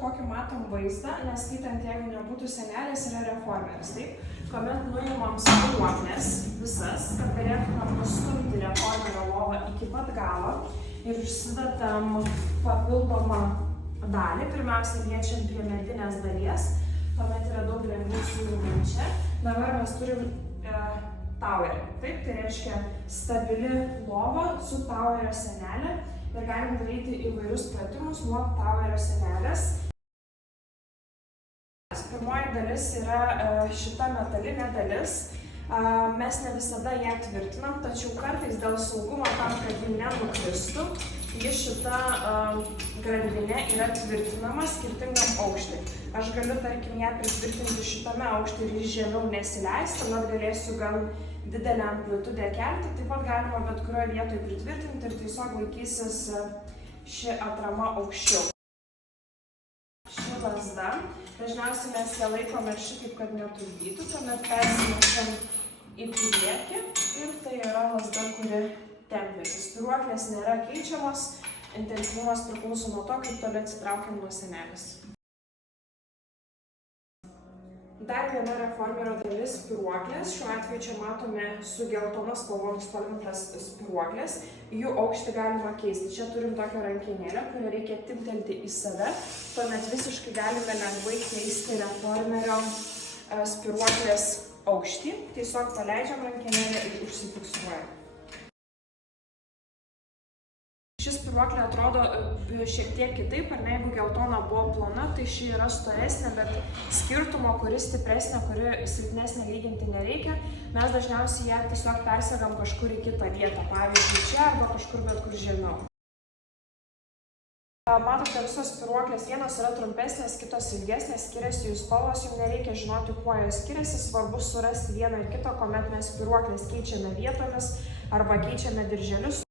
kokį matom vaizdą, neskaitant, jeigu nebūtų senelės, yra reformeris. Taip, kuomet nuimam spyruokles visas, kad galėtumėm nustumti reformerio lovą iki pat galo ir užsidedam papildomą dalį, pirmiausia liečiam prie medinės dalies, tuomet yra daug lengviau sujungiam čia. Dabar mes turim towerį, taip, tai reiškia stabili lova su towerio senelė ir galim daryti įvairius pratimus nuo towerio senelės. Pirmoji dalis yra šita metalinė dalis. Mes ne visada ją tvirtinam, tačiau kartais dėl saugumo tam, kad ji nenukristų, šita grandinė yra tvirtinama skirtingam aukštui. Aš galiu, tarkim, ją pritvirtinti šitame aukšte ir jis žemiau nesileis, tuomet galėsiu gan didelę amplitudę kelti, taip pat galima bet kurioje vietoje pritvirtinti ir tiesiog laikysis ši atrama aukščiau. Ši lazda, dažniausiai mes ją laikome šitaip, kad netrukdytų, tuomet persinešam į priekį ir tai yra lazda, kuri tempiasi. Spyruoklės nėra keičiamos, intensyvumas priklauso nuo to, kaip toli atsitraukiam nuo senelės. Dar viena reformerio dalis spyruoklės. Šiuo atveju čia matome su geltona spalva nuspalvintas spyruoklės. Jų aukštį galima keisti. Čia turim tokią rankenėlę, kurią reikia timptelti į save. Tuomet visiškai galime lengvai keisti reformerio spyruoklės aukštį. Tiesiog paleidžiam rankenėlę ir užsifiksuojam. Ši spyruoklė atrodo šiek tiek kitaip, ar ne, jeigu geltona buvo plona, tai ši yra storesnė, bet skirtumo, kuri stipresnė, kuri silpnesnė lyginti nereikia. Mes dažniausiai ją tiesiog persegam kažkur į kitą vietą, pavyzdžiui čia arba kažkur bet kur žemiau. Matote, visos spyruoklės vienos yra trumpesnės, kitos ilgesnės, skiriasi jų spalvos, jums nereikia žinoti, kuo jos skiriasi, svarbu surasti vieną ir kitą, kuomet mes spyruoklės keičiame vietomis arba keičiame dirželius.